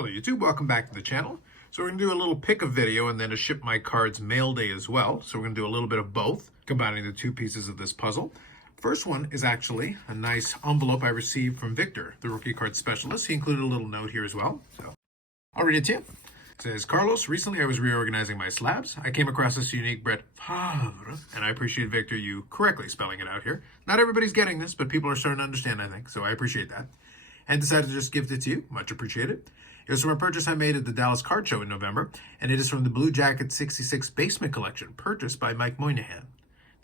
Hello YouTube, welcome back to the channel. So we're going to do a little pick a video and then a ShipMyCards mail day as well. So we're going to do a little bit of both, combining the two pieces of this puzzle. First one is actually a nice envelope I received from Victor, the rookie card specialist. He included a little note here as well. So I'll read it to you. It says, Carlos, recently I was reorganizing my slabs. I came across this unique Brett Favre, and I appreciate, Victor, you correctly spelling it out here. Not everybody's getting this, but people are starting to understand, I think, so I appreciate that. And decided to just gift it to you. Much appreciated. It was from a purchase I made at the Dallas Card Show in November, and it is from the Blue Jacket 66 Basement Collection, purchased by Mike Moynihan.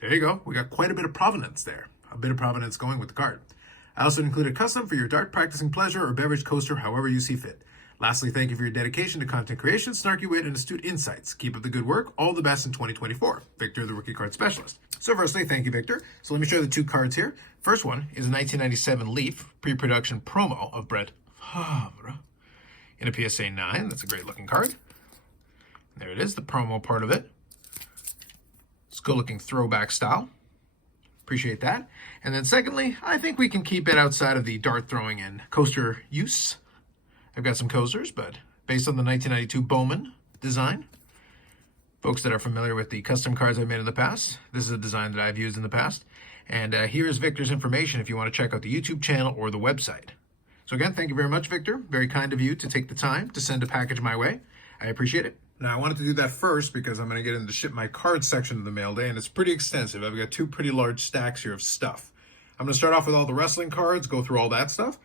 There you go. We got quite a bit of provenance there. A bit of provenance going with the card. I also included custom for your dart practicing pleasure or beverage coaster, however you see fit. Lastly, thank you for your dedication to content creation, snarky wit, and astute insights. Keep up the good work. All the best in 2024. Victor, the rookie card specialist. So firstly, thank you, Victor. So let me show you the two cards here. First one is a 1997 Leaf pre-production promo of Brett Favre in a PSA 9. That's a great looking card. There it is, the promo part of it. It's good looking throwback style. Appreciate that. And then secondly, I think we can keep it outside of the dart throwing and coaster use. I've got some coasters, but based on the 1992 Bowman design. Folks that are familiar with the custom cards I've made in the past, this is a design that I've used in the past. And here's Victor's information if you want to check out the YouTube channel or the website. So again, thank you very much, Victor. Very kind of you to take the time to send a package my way. I appreciate it. Now, I wanted to do that first because I'm going to get into the ShipMyCards section of the mail day, and it's pretty extensive. I've got two pretty large stacks here of stuff. I'm going to start off with all the wrestling cards, go through all that stuff.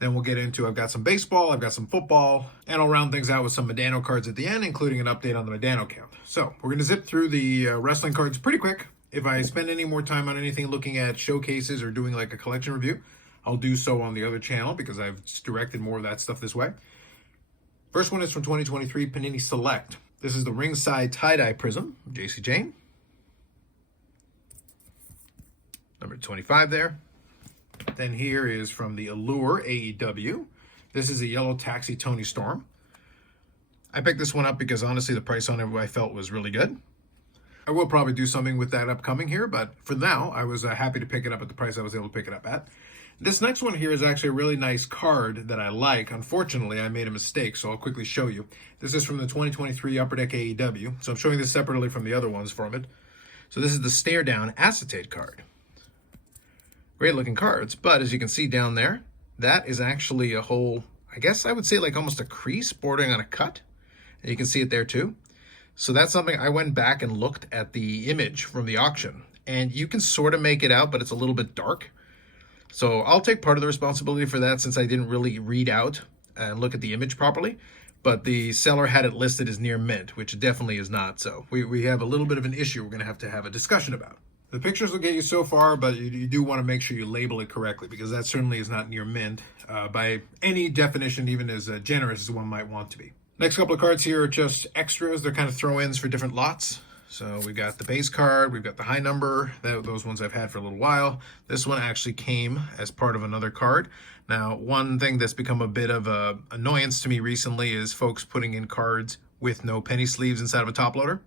Then we'll get into, I've got some baseball, I've got some football, and I'll round things out with some Modano cards at the end, including an update on the Modano count. So we're going to zip through the wrestling cards pretty quick. If I spend any more time on anything looking at showcases or doing like a collection review, I'll do so on the other channel because I've directed more of that stuff this way. First one is from 2023 Panini Select. This is the ringside tie-dye prism of JC Jane. Number 25 there. Then here is from the Allure AEW. This is a yellow taxi Tony Storm. I picked this one up because honestly the price on it I felt was really good. I will probably do something with that upcoming here, but for now I was happy to pick it up at the price I was able to pick it up at. This next one here is actually a really nice card that I like. Unfortunately, I made a mistake, so I'll quickly show you. This is from the 2023 Upper Deck AEW, so I'm showing this separately from the other ones from it. So this is the Stare Down Acetate card. Great looking cards, but as you can see down there, that is actually a whole, I guess I would say like almost a crease bordering on a cut. And you can see it there too. So that's something I went back and looked at the image from the auction, and you can sort of make it out, but it's a little bit dark. So I'll take part of the responsibility for that since I didn't really read out and look at the image properly. But the seller had it listed as near mint, which it definitely is not. So we have a little bit of an issue we're going to have a discussion about. The pictures will get you so far, but you do want to make sure you label it correctly because that certainly is not near mint by any definition, even as generous as one might want to be. Next couple of cards here are just extras. They're kind of throw-ins for different lots. So we've got the base card, we've got the high number, those ones I've had for a little while. This one actually came as part of another card. Now, one thing that's become a bit of an annoyance to me recently is folks putting in cards with no penny sleeves inside of a top loader.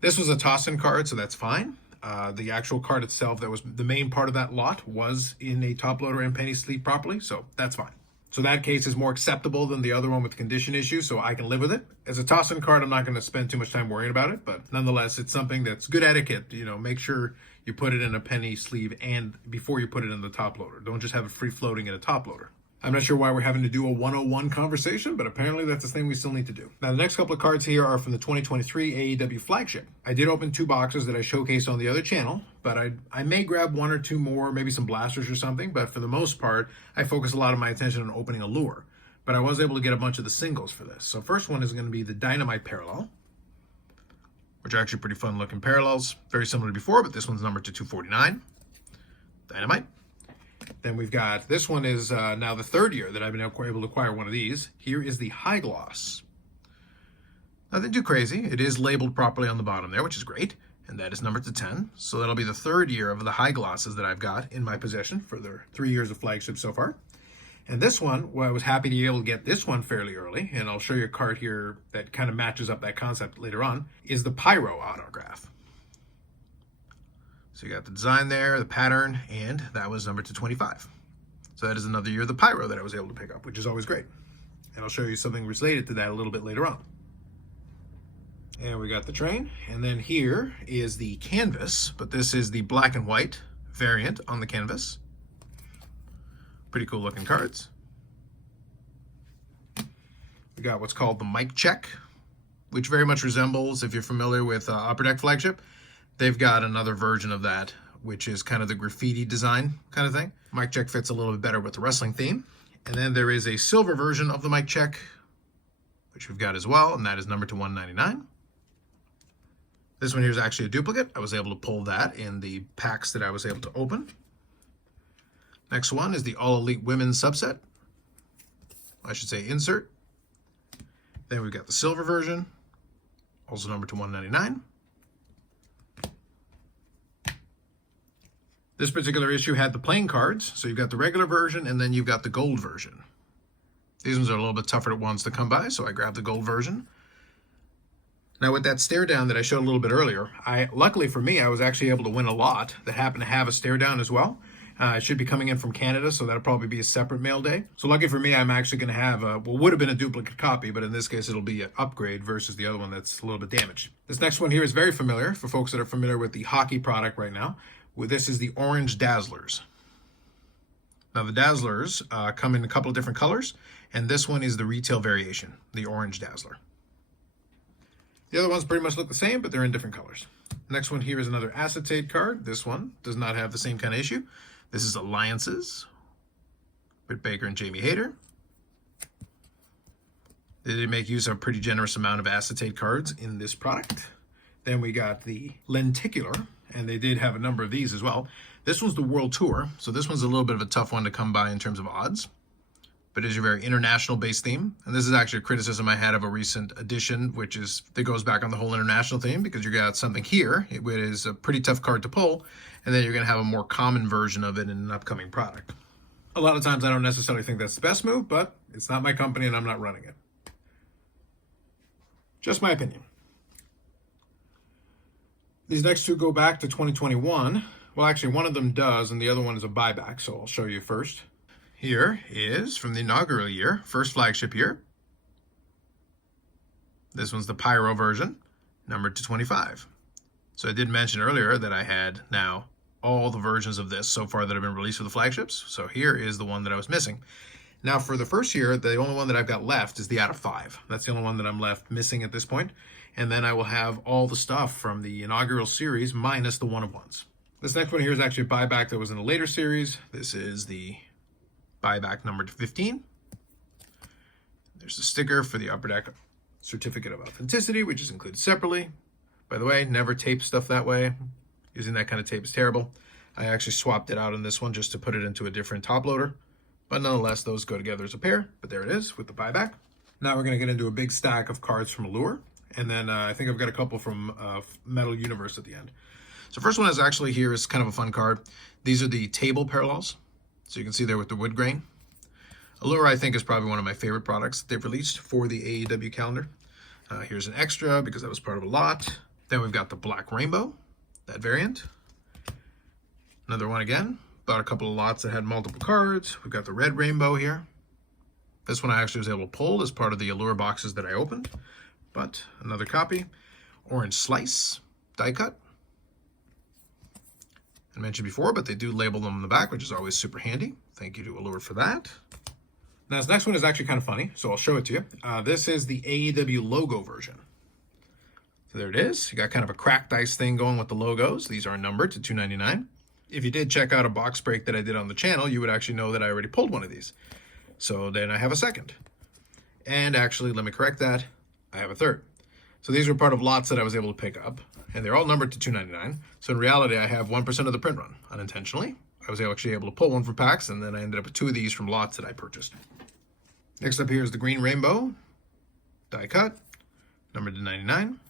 This was a toss-in card, so that's fine. The actual card itself, that was the main part of that lot, was in a top loader and penny sleeve properly, so that's fine. So that case is more acceptable than the other one with condition issues, so I can live with it. As a toss-in card, I'm not going to spend too much time worrying about it, but nonetheless, it's something that's good etiquette. You know, make sure you put it in a penny sleeve and before you put it in the top loader. Don't just have it free floating in a top loader. I'm not sure why we're having to do a 101 conversation, but apparently that's the thing we still need to do. Now, the next couple of cards here are from the 2023 AEW flagship. I did open two boxes that I showcased on the other channel, but I may grab one or two more, maybe some blasters or something, but for the most part, I focus a lot of my attention on opening Allure. But I was able to get a bunch of the singles for this. So first one is going to be the Dynamite Parallel, which are actually pretty fun looking parallels. Very similar to before, but this one's numbered to 249. Dynamite. Then we've got, this one is now the third year that I've been able to acquire one of these. Here is the High Gloss. Nothing too crazy. It is labeled properly on the bottom there, which is great. And that is numbered to 10. So that'll be the third year of the High Glosses that I've got in my possession for the 3 years of flagship so far. And this one, well, I was happy to be able to get this one fairly early, and I'll show you a card here that kind of matches up that concept later on, is the Pyro autograph. So you got the design there, the pattern, and that was numbered to 25. So that is another year of the Pyro that I was able to pick up, which is always great. And I'll show you something related to that a little bit later on. And we got the train. And then here is the canvas, but this is the black and white variant on the canvas. Pretty cool looking cards. We got what's called the mic check, which very much resembles, if you're familiar with Upper Deck Flagship, they've got another version of that, which is kind of the graffiti design kind of thing. Mic check fits a little bit better with the wrestling theme. And then there is a silver version of the mic check, which we've got as well, and that is numbered to 199. This one here is actually a duplicate. I was able to pull that in the packs that I was able to open. Next one is the All Elite Women's subset. I should say insert. Then we've got the silver version, also numbered to 199. This particular issue had the playing cards, so you've got the regular version and then you've got the gold version. These ones are a little bit tougher ones to come by, so I grabbed the gold version. Now with that stare down that I showed a little bit earlier, luckily for me, I was actually able to win a lot that happened to have a stare down as well. It should be coming in from Canada, so that'll probably be a separate mail day. So lucky for me, I'm actually going to have, would have been a duplicate copy, but in this case, it'll be an upgrade versus the other one that's a little bit damaged. This next one here is very familiar for folks that are familiar with the hockey product right now. This is the Orange Dazzlers. Now the Dazzlers come in a couple of different colors, and this one is the retail variation, the Orange Dazzler. The other ones pretty much look the same, but they're in different colors. Next one here is another acetate card. This one does not have the same kind of issue. This is Alliances, Britt Baker and Jamie Hayter. They did make use of a pretty generous amount of acetate cards in this product. Then we got the Lenticular, and they did have a number of these as well. This one's the World Tour, so this one's a little bit of a tough one to come by in terms of odds, but it is your very international based theme. And this is actually a criticism I had of a recent edition, that goes back on the whole international theme, because you got something here, it is a pretty tough card to pull, and then you're gonna have a more common version of it in an upcoming product. A lot of times I don't necessarily think that's the best move, but it's not my company and I'm not running it. Just my opinion. These next two go back to 2021. Well, actually one of them does, and the other one is a buyback, so I'll show you first. Here is from the inaugural year, first flagship year. This one's the Pyro version, numbered to 25. So I did mention earlier that I had now all the versions of this so far that have been released for the flagships. So here is the one that I was missing. Now for the first year, the only one that I've got left is the out of 5. That's the only one that I'm left missing at this point. And then I will have all the stuff from the inaugural series minus the one-of-ones. This next one here is actually a buyback that was in a later series. This is the buyback numbered to 15. There's the sticker for the Upper Deck Certificate of Authenticity, which is included separately. By the way, never tape stuff that way. Using that kind of tape is terrible. I actually swapped it out on this one just to put it into a different top loader. But nonetheless, those go together as a pair. But there it is with the buyback. Now we're going to get into a big stack of cards from Allure. And then I think I've got a couple from Metal Universe at the end. So first one is actually here is kind of a fun card. These are the table parallels. So you can see there with the wood grain. Allure, I think, is probably one of my favorite products they've released for the AEW calendar. Here's an extra because that was part of a lot. Then we've got the Black Rainbow, that variant. Another one again. Bought a couple of lots that had multiple cards. We've got the Red Rainbow here. This one I actually was able to pull as part of the Allure boxes that I opened. But another copy. Orange Slice, die cut. I mentioned before, but they do label them on the back, which is always super handy. Thank you to Allure for that. Now this next one is actually kind of funny, so I'll show it to you. This is the AEW logo version. So there it is. You got kind of a cracked ice thing going with the logos. These are numbered to $2.99. If you did check out a box break that I did on the channel, you would actually know that I already pulled one of these. So then I have a second. And actually, let me correct that. I have a third. So these were part of lots that I was able to pick up, and they're all numbered to $2.99. So in reality, I have 1% of the print run, unintentionally. I was actually able to pull one from packs, and then I ended up with 2 of these from lots that I purchased. Next up here is the Green Rainbow, die cut, numbered to 99.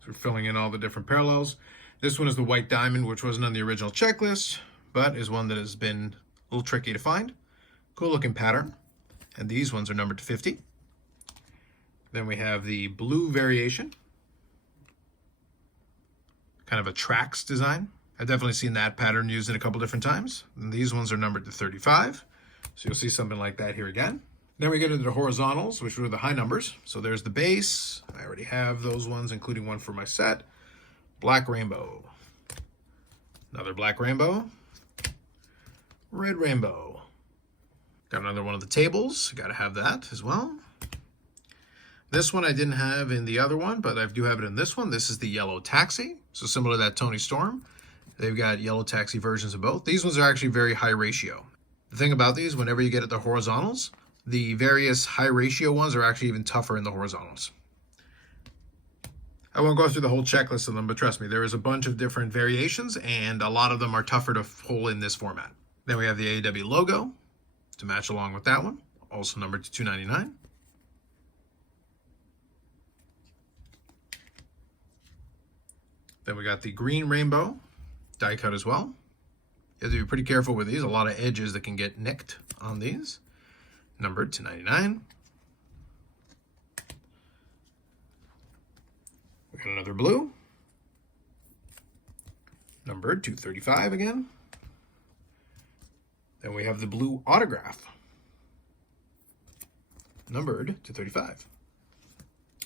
So we're filling in all the different parallels. This one is the White Diamond, which wasn't on the original checklist, but is one that has been a little tricky to find. Cool looking pattern. And these ones are numbered to 50. Then we have the blue variation. Kind of a tracks design. I've definitely seen that pattern used in a couple different times. And these ones are numbered to 35. So you'll see something like that here again. Then we get into the horizontals, which were the high numbers. So there's the base. I already have those ones, including one for my set. Black rainbow. Another black rainbow. Red rainbow. Got another one of the tables. Got to have that as well. This one I didn't have in the other one, but I do have it in this one. This is the yellow taxi. So similar to that Tony Storm. They've got yellow taxi versions of both. These ones are actually very high ratio. The thing about these, whenever you get at the horizontals, the various high ratio ones are actually even tougher in the horizontals. I won't go through the whole checklist of them, but trust me, there is a bunch of different variations, and a lot of them are tougher to pull in this format. Then we have the AEW logo to match along with that one, also numbered to $2.99. Then we got the green rainbow die cut as well. You have to be pretty careful with these. A lot of edges that can get nicked on these. Numbered to $2.99. We got another blue. Numbered to $2.35 again. Then we have the blue autograph. Numbered to $2.35.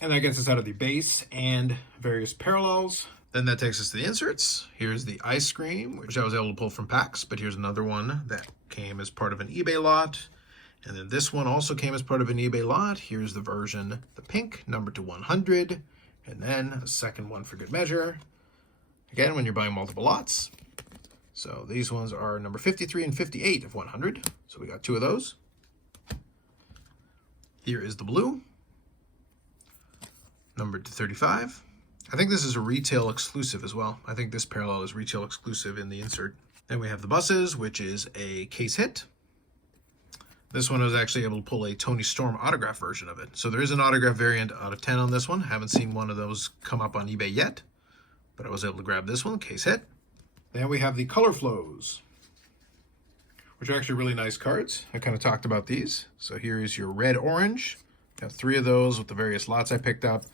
And that gets us out of the base and various parallels. Then that takes us to the inserts. Here's the ice cream, which I was able to pull from packs, but here's another one that came as part of an eBay lot. And then this one also came as part of an eBay lot. Here's the version, the pink, numbered to 100. And then a second one for good measure. Again, when you're buying multiple lots. So these ones are number 53 and 58 of 100. So we got two of those. Here is the blue, numbered to 35. I think this is a retail exclusive as well. I think this parallel is retail exclusive in the insert. Then we have the buses, which is a case hit. This one I was actually able to pull a Tony Storm autograph version of it. So there is an autograph variant out of 10 on this one. Haven't seen one of those come up on eBay yet, but I was able to grab this one, case hit. Then we have the color flows, which are actually really nice cards. I kind of talked about these. So here is your red orange. Got three of those with the various lots I picked up.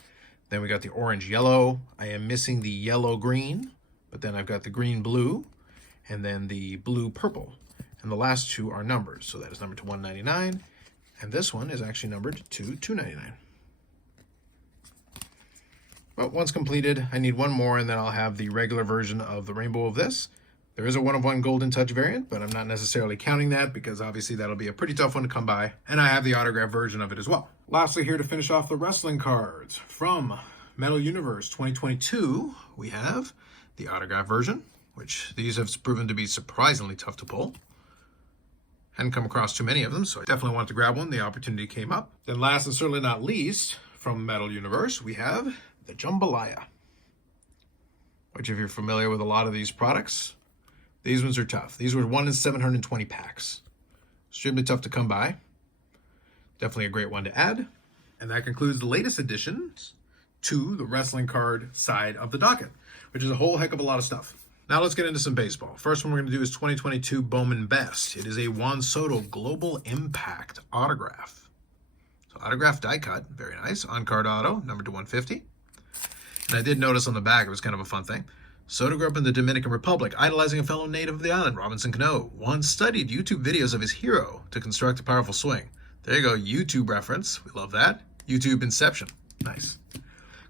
Then we got the orange yellow. I am missing the yellow green, but then I've got the green blue, and then the blue purple. And the last two are numbers. So that is numbered to $1.99, and this one is actually numbered to $2.99. Well, once completed, I need one more, and then I'll have the regular version of the rainbow of this. There is a one-of-one Golden Touch variant, but I'm not necessarily counting that because obviously that'll be a pretty tough one to come by, and I have the autograph version of it as well. Lastly, here to finish off the wrestling cards, from Metal Universe 2022, we have the autograph version, which these have proven to be surprisingly tough to pull. Hadn't come across too many of them, so I definitely wanted to grab one. The opportunity came up. Then last and certainly not least, from Metal Universe, we have the Jambalaya, which if you're familiar with a lot of these products, these ones are tough. These were 1 in 720 packs. Extremely tough to come by. Definitely a great one to add. And that concludes the latest additions to the wrestling card side of the docket, which is a whole heck of a lot of stuff. Now let's get into some baseball. First one we're going to do is 2022 Bowman Best. It is a Juan Soto Global Impact autograph. So autograph die cut, very nice. On-card auto, numbered to 150. And I did notice on the back, it was kind of a fun thing. Soto grew up in the Dominican Republic, idolizing a fellow native of the island, Robinson Cano. Once studied YouTube videos of his hero to construct a powerful swing. There you go, YouTube reference. We love that. YouTube Inception. Nice.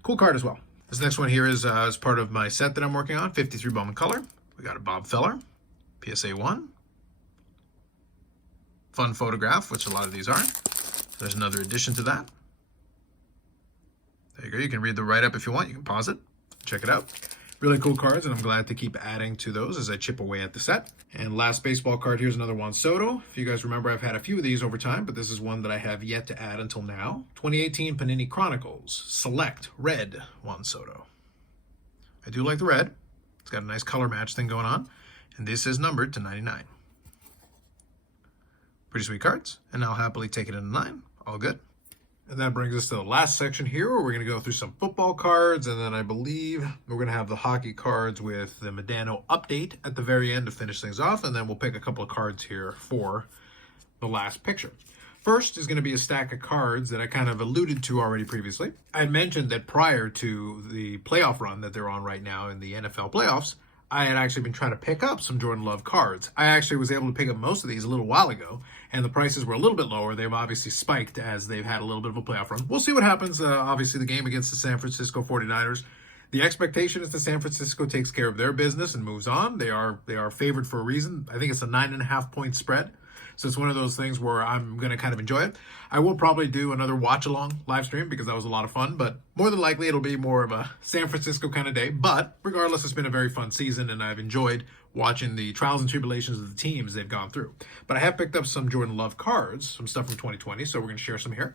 Cool card as well. This next one here is as part of my set that I'm working on, 53 Bowman Color. We got a Bob Feller, PSA 1. Fun photograph, which a lot of these are. There's another addition to that. There you go. You can read the write-up if you want. You can pause it, check it out. Really cool cards, and I'm glad to keep adding to those as I chip away at the set. And last baseball card, here's another Juan Soto. If you guys remember, I've had a few of these over time, but this is one that I have yet to add until now. 2018 Panini Chronicles Select Red Juan Soto. I do like the red. It's got a nice color match thing going on. And this is numbered to 99. Pretty sweet cards, and I'll happily take it in a 9. All good. And that brings us to the last section here where we're going to go through some football cards, and then I believe we're going to have the hockey cards with the Modano update at the very end to finish things off, and then we'll pick a couple of cards here for the last picture. First is going to be a stack of cards that I kind of alluded to already previously. I had mentioned that prior to the playoff run that they're on right now in the NFL playoffs, I had actually been trying to pick up some Jordan Love cards. I actually was able to pick up most of these a little while ago, and the prices were a little bit lower. They've obviously spiked as they've had a little bit of a playoff run. We'll see what happens. Obviously, the game against the San Francisco 49ers. The expectation is that San Francisco takes care of their business and moves on. They are favored for a reason. I think it's a 9.5-point spread. So it's one of those things where I'm going to kind of enjoy it. I will probably do another watch-along live stream because that was a lot of fun, but more than likely it'll be more of a San Francisco kind of day. But regardless, it's been a very fun season, and I've enjoyed watching the trials and tribulations of the teams they've gone through. But I have picked up some Jordan Love cards, some stuff from 2020, so we're going to share some here.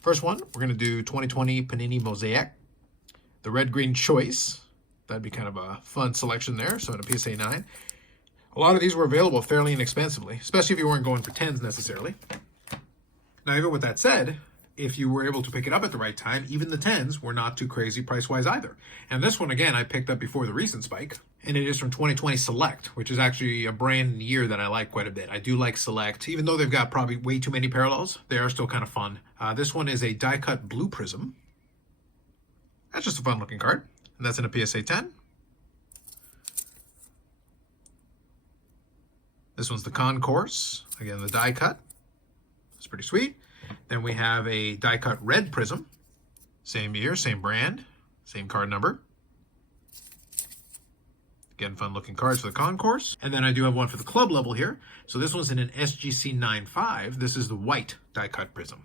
First one, we're going to do 2020 Panini Mosaic. The red-green choice. That'd be kind of a fun selection there, so in a PSA 9. A lot of these were available fairly inexpensively, especially if you weren't going for 10s necessarily. Now, even with that said, if you were able to pick it up at the right time, even the 10s were not too crazy price-wise either. And this one, again, I picked up before the recent spike, and it is from 2020 Select, which is actually a brand year that I like quite a bit. I do like Select. Even though they've got probably way too many parallels, they are still kind of fun. This one is a die-cut blue prism. That's just a fun-looking card, and that's in a PSA 10. This one's the Concourse. Again, the die cut. It's pretty sweet. Then we have a die cut red prism. Same year, same brand, same card number. Again, fun looking cards for the Concourse. And then I do have one for the club level here. So this one's in an SGC 9.5. This is the white die cut prism.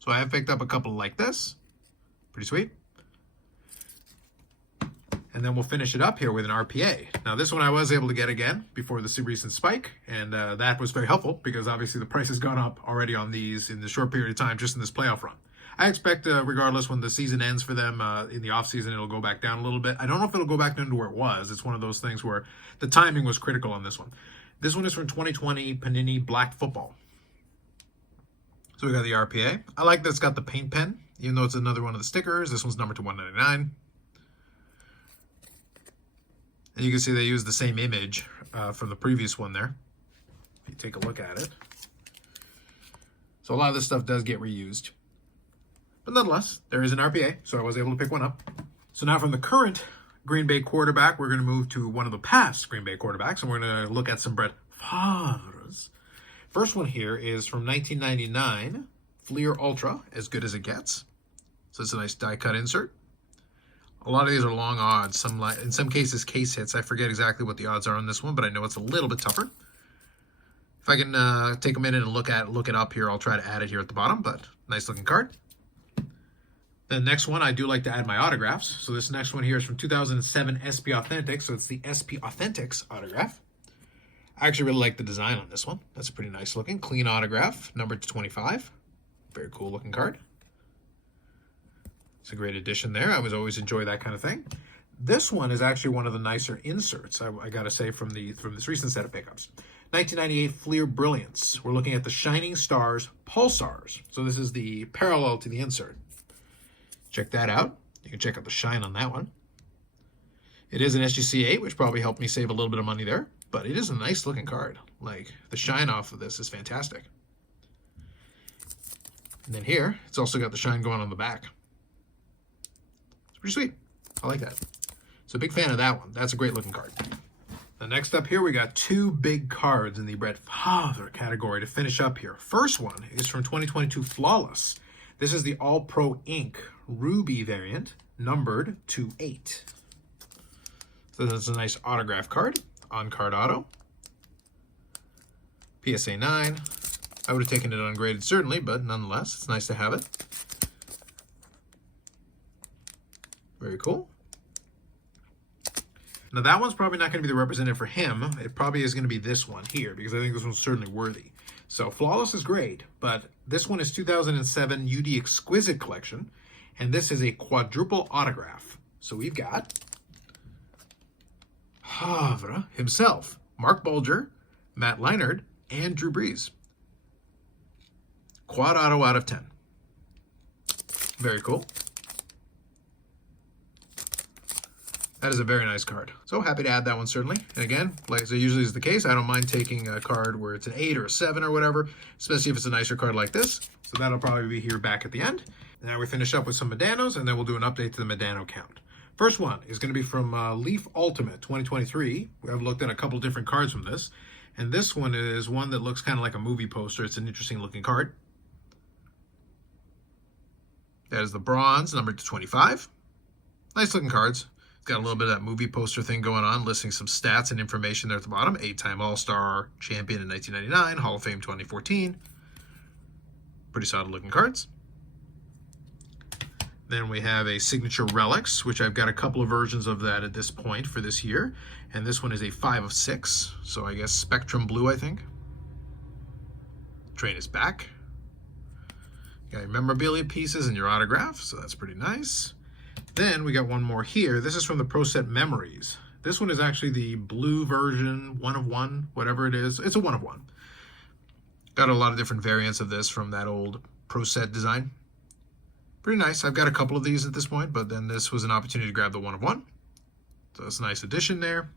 So I have picked up a couple like this. Pretty sweet. And then we'll finish it up here with an RPA. Now, this one I was able to get again before the recent spike, and that was very helpful because obviously the price has gone up already on these in the short period of time just in this playoff run. I expect, regardless, when the season ends for them in the offseason, it'll go back down a little bit. I don't know if it'll go back down to where it was. It's one of those things where the timing was critical on this one. This one is from 2020 Panini Black Football. So we got the RPA. I like that it's got the paint pen, even though it's another one of the stickers. This one's numbered to 199. And you can see they use the same image from the previous one there. If you take a look at it. So a lot of this stuff does get reused. But nonetheless, there is an RPA, so I was able to pick one up. So now from the current Green Bay quarterback, we're going to move to one of the past Green Bay quarterbacks, and we're going to look at some Brett Favre's. First one here is from 1999, Fleer Ultra, as good as it gets. So it's a nice die-cut insert. A lot of these are long odds. In some cases, case hits. I forget exactly what the odds are on this one, but I know it's a little bit tougher. If I can take a minute and look it up here, I'll try to add it here at the bottom, but nice looking card. The next one, I do like to add my autographs. So this next one here is from 2007 SP Authentics. So it's the SP Authentics autograph. I actually really like the design on this one. That's pretty nice looking. Clean autograph, numbered to 25. Very cool looking card. It's a great addition there. I always enjoy that kind of thing. This one is actually one of the nicer inserts, I gotta say, from this recent set of pickups. 1998 Fleer Brilliance. We're looking at the Shining Stars Pulsars. So this is the parallel to the insert. Check that out. You can check out the shine on that one. It is an SGC 8, which probably helped me save a little bit of money there, but it is a nice looking card. Like, the shine off of this is fantastic. And then here, it's also got the shine going on the back. Pretty sweet. I like that. So big fan of that one. That's a great looking card. The next up here, we got two big cards in the Brett Favre category to finish up here. First one is from 2022 Flawless. This is the All Pro Ink Ruby variant, numbered to 8. So that's a nice autograph card, on-card auto. PSA 9. I would have taken it ungraded certainly, but nonetheless, it's nice to have it. Very cool. Now that one's probably not going to be the representative for him. It probably is going to be this one here because I think this one's certainly worthy. So Flawless is great, but this one is 2007 UD Exquisite Collection, and this is a quadruple autograph. So we've got Favre himself, Mark Bulger, Matt Leinart, and Drew Brees. Quad auto out of 10. Very cool. That is a very nice card. So happy to add that one, certainly. And again, like so usually is the case, I don't mind taking a card where it's an 8 or a 7 or whatever, especially if it's a nicer card like this. So that'll probably be here back at the end. Now we finish up with some Modanos, and then we'll do an update to the Modano count. First one is going to be from Leaf Ultimate 2023. We have looked at a couple different cards from this. And this one is one that looks kind of like a movie poster. It's an interesting looking card. That is the bronze, numbered to 25. Nice looking cards. It's got a little bit of that movie poster thing going on, listing some stats and information there at the bottom. 8-time All-Star champion in 1999, Hall of Fame 2014. Pretty solid looking cards. Then we have a Signature Relics, which I've got a couple of versions of that at this point for this year. And this one is a 5 of 6, so I guess Spectrum Blue, I think. Train is back. Got your memorabilia pieces and your autograph, so that's pretty nice. Then we got one more here. This is from the Pro Set Memories. This one is actually the blue version, 1 of 1, whatever it is. It's a 1 of 1. Got a lot of different variants of this from that old Pro Set design. Pretty nice. I've got a couple of these at this point, but then this was an opportunity to grab the 1 of 1. So it's a nice addition there.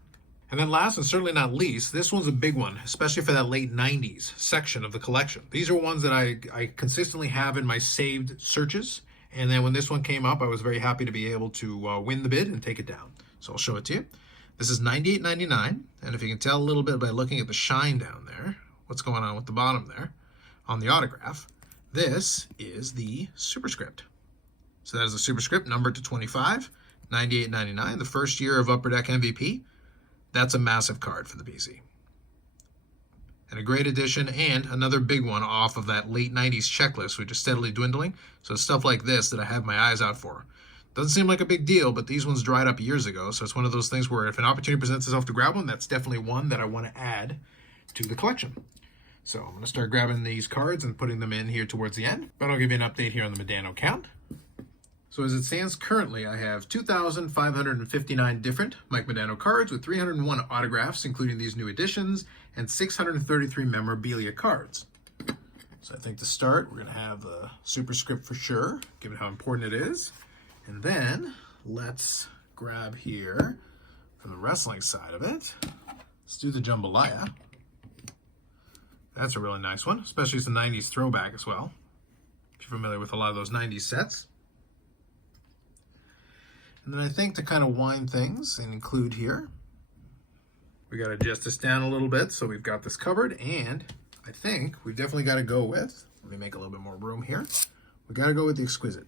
And then last and certainly not least, this one's a big one, especially for that late 90s section of the collection. These are ones that I consistently have in my saved searches. And then when this one came up, I was very happy to be able to win the bid and take it down. So I'll show it to you. This is $98.99. And if you can tell a little bit by looking at the shine down there, what's going on with the bottom there on the autograph, this is the superscript. So that is the superscript, numbered to 25, $98.99, the first year of Upper Deck MVP. That's a massive card for the PC. And a great addition, and another big one off of that late 90s checklist, which is steadily dwindling. So it's stuff like this that I have my eyes out for. Doesn't seem like a big deal, but these ones dried up years ago. So it's one of those things where if an opportunity presents itself to grab one, that's definitely one that I want to add to the collection. So I'm going to start grabbing these cards and putting them in here towards the end. But I'll give you an update here on the Modano count. So as it stands currently, I have 2,559 different Mike Modano cards with 301 autographs, including these new additions, and 633 memorabilia cards. So I think to start, we're going to have the superscript for sure, given how important it is. And then let's grab here from the wrestling side of it. Let's do the jambalaya. That's a really nice one, especially as a 90s throwback as well. If you're familiar with a lot of those 90s sets. And then I think to kind of wind things and include here, we got to adjust this down a little bit so we've got this covered. And I think we've definitely got to go with, let me make a little bit more room here. We got to go with the Exquisite.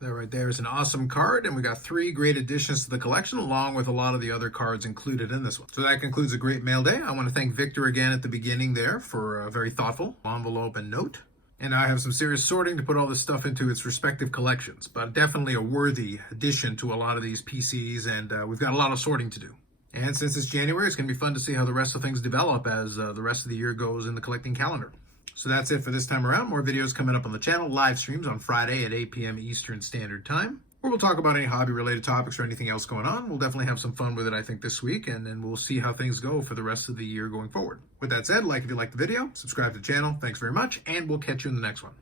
That right there is an awesome card, and we got 3 great additions to the collection along with a lot of the other cards included in this one. So that concludes a great mail day. I want to thank Victor again at the beginning there for a very thoughtful envelope and note. And I have some serious sorting to put all this stuff into its respective collections, but definitely a worthy addition to a lot of these PCs, and we've got a lot of sorting to do. And since it's January, it's going to be fun to see how the rest of things develop as the rest of the year goes in the collecting calendar. So that's it for this time around. More videos coming up on the channel, live streams on Friday at 8 p.m. Eastern Standard Time, where we'll talk about any hobby-related topics or anything else going on. We'll definitely have some fun with it, I think, this week, and then we'll see how things go for the rest of the year going forward. With that said, like if you liked the video, subscribe to the channel. Thanks very much, and we'll catch you in the next one.